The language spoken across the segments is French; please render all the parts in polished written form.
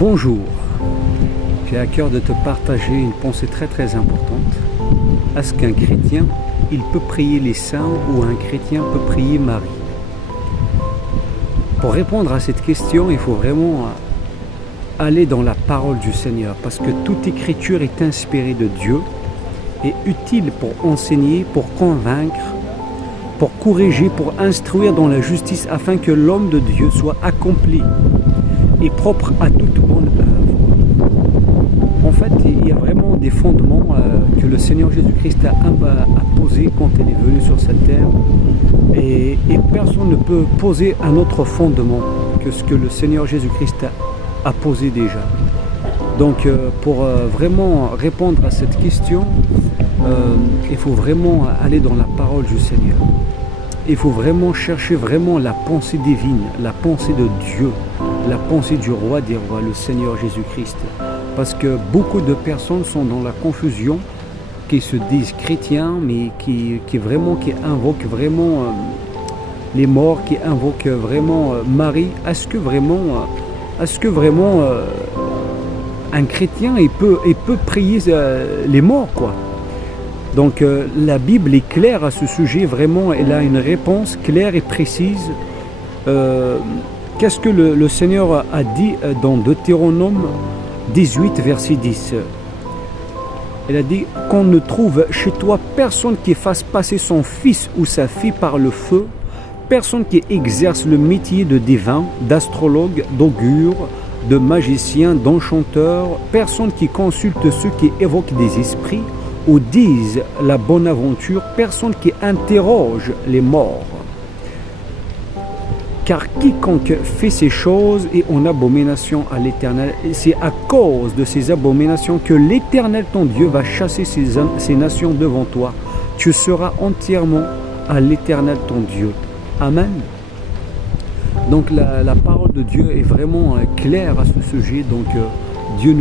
Bonjour, j'ai à cœur de te partager une pensée très importante. Est-ce qu'un chrétien, il peut prier les saints ou un chrétien peut prier Marie? Pour répondre à cette question, il faut vraiment aller dans la parole du Seigneur, parce que toute écriture est inspirée de Dieu et utile pour enseigner, pour convaincre, pour corriger, pour instruire dans la justice, afin que l'homme de Dieu soit accompli et propre à toute bonne œuvre. En fait, il y a vraiment des fondements que le Seigneur Jésus-Christ a posés quand il est venu sur cette terre, et personne ne peut poser un autre fondement que ce que le Seigneur Jésus-Christ a posé déjà. Donc pour vraiment répondre à cette question, il faut vraiment aller dans la parole du Seigneur. Il faut vraiment chercher vraiment la pensée divine, la pensée de Dieu, la pensée du roi des rois, le Seigneur Jésus-Christ. Parce que beaucoup de personnes sont dans la confusion, qui se disent chrétiens, mais qui invoquent vraiment les morts, qui invoquent vraiment Marie. Est-ce que vraiment un chrétien il peut prier les morts, quoi? Donc la Bible est claire à ce sujet, vraiment, elle a une réponse claire et précise. Qu'est-ce que le Seigneur a dit dans Deutéronome 18, verset 10? Il a dit qu'on ne trouve chez toi personne qui fasse passer son fils ou sa fille par le feu, personne qui exerce le métier de divin, d'astrologue, d'augure, de magicien, d'enchanteur, personne qui consulte ceux qui évoquent des esprits ou disent la bonne aventure, personne qui interroge les morts. Car quiconque fait ces choses est en abomination à l'Éternel. Et c'est à cause de ces abominations que l'Éternel, ton Dieu, va chasser ces nations devant toi. Tu seras entièrement à l'Éternel, ton Dieu. Amen. Donc la parole de Dieu est vraiment claire à ce sujet. Donc Dieu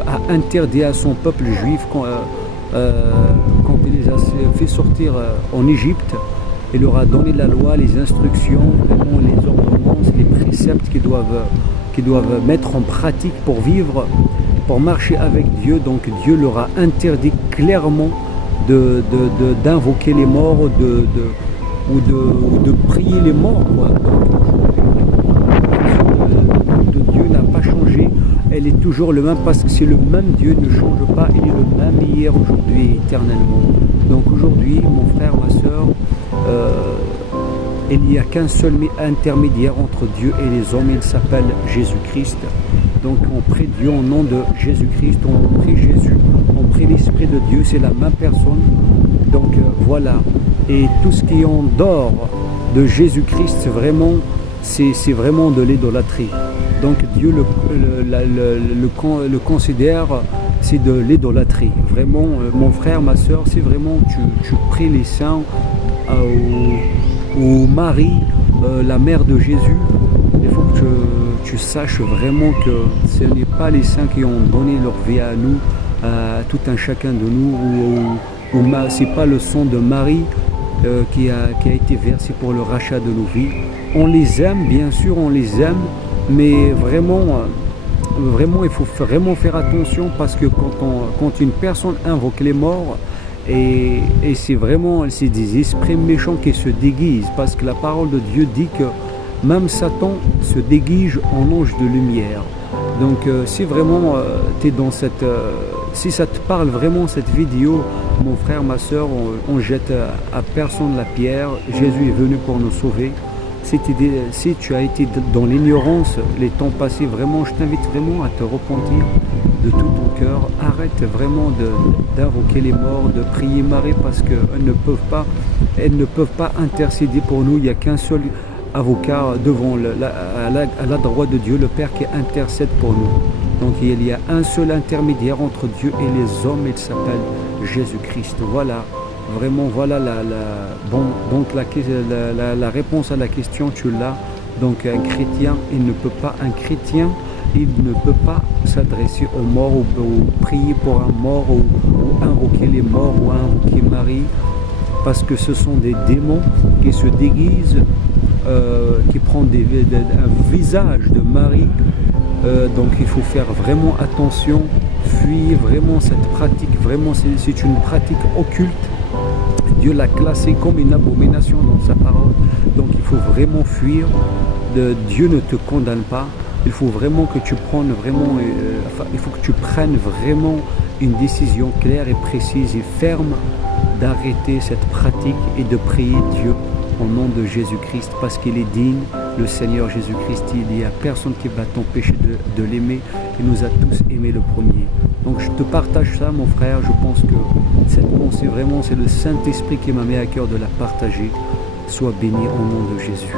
a interdit à son peuple juif quand il les a fait sortir en Égypte. Il leur a donné la loi, les instructions, vraiment les ordonnances, les préceptes qu'ils doivent mettre en pratique pour vivre, pour marcher avec Dieu. Donc Dieu leur a interdit clairement d'invoquer les morts ou de prier les morts, quoi. Donc, de Dieu n'a pas changé, elle est toujours le même, parce que c'est le même Dieu, ne change pas, il est le même hier, aujourd'hui et éternellement. Donc aujourd'hui, mon frère, ma soeur, il n'y a qu'un seul intermédiaire entre Dieu et les hommes, il s'appelle Jésus-Christ. Donc on prie Dieu au nom de Jésus-Christ, on prie Jésus, on prie l'Esprit de Dieu, c'est la même personne. Donc voilà, et tout ce qui est en dehors de Jésus-Christ, c'est vraiment de l'idolâtrie. Donc Dieu le considère, c'est de l'idolâtrie. Vraiment, mon frère, ma soeur, c'est vraiment, tu pries les saints, ou Marie, la mère de Jésus. Il faut que tu saches vraiment que ce n'est pas les saints qui ont donné leur vie à nous, à tout un chacun de nous, ce n'est pas le sang de Marie qui a été versé pour le rachat de nos vies. On les aime, bien sûr, on les aime, mais vraiment il faut vraiment faire attention, parce que quand une personne invoque les morts, et c'est des esprits méchants qui se déguisent, parce que la parole de Dieu dit que même Satan se déguise en ange de lumière. Donc si vraiment tu es dans si ça te parle vraiment cette vidéo, mon frère, ma soeur, on jette à personne la pierre. Jésus est venu pour nous sauver. Si tu as été dans l'ignorance les temps passés, vraiment, je t'invite vraiment à te repentir de tout ton cœur. Arrête vraiment d'invoquer les morts, de prier Marie, parce qu'elles ne peuvent pas intercéder pour nous. Il n'y a qu'un seul avocat devant à la droite de Dieu, le Père, qui intercède pour nous. Donc il y a un seul intermédiaire entre Dieu et les hommes, il s'appelle Jésus-Christ. Voilà. Vraiment, voilà la réponse à la question, tu l'as. Donc un chrétien, il ne peut pas s'adresser aux morts, ou prier pour un mort, ou invoquer les morts, ou invoquer Marie, parce que ce sont des démons qui se déguisent, qui prennent un visage de Marie, Donc il faut faire vraiment attention, fuir vraiment cette pratique, vraiment c'est une pratique occulte. Dieu l'a classée comme une abomination dans sa parole, donc il faut vraiment fuir. Dieu ne te condamne pas, il faut vraiment que tu prennes vraiment, il faut que tu prennes vraiment une décision claire et précise et ferme d'arrêter cette pratique et de prier Dieu au nom de Jésus-Christ, parce qu'il est digne. Le Seigneur Jésus-Christ, il n'y a personne qui va t'empêcher de l'aimer. Il nous a tous aimés le premier. Donc je te partage ça, mon frère. Je pense que cette pensée, vraiment, c'est le Saint-Esprit qui m'a mis à cœur de la partager. Sois béni au nom de Jésus.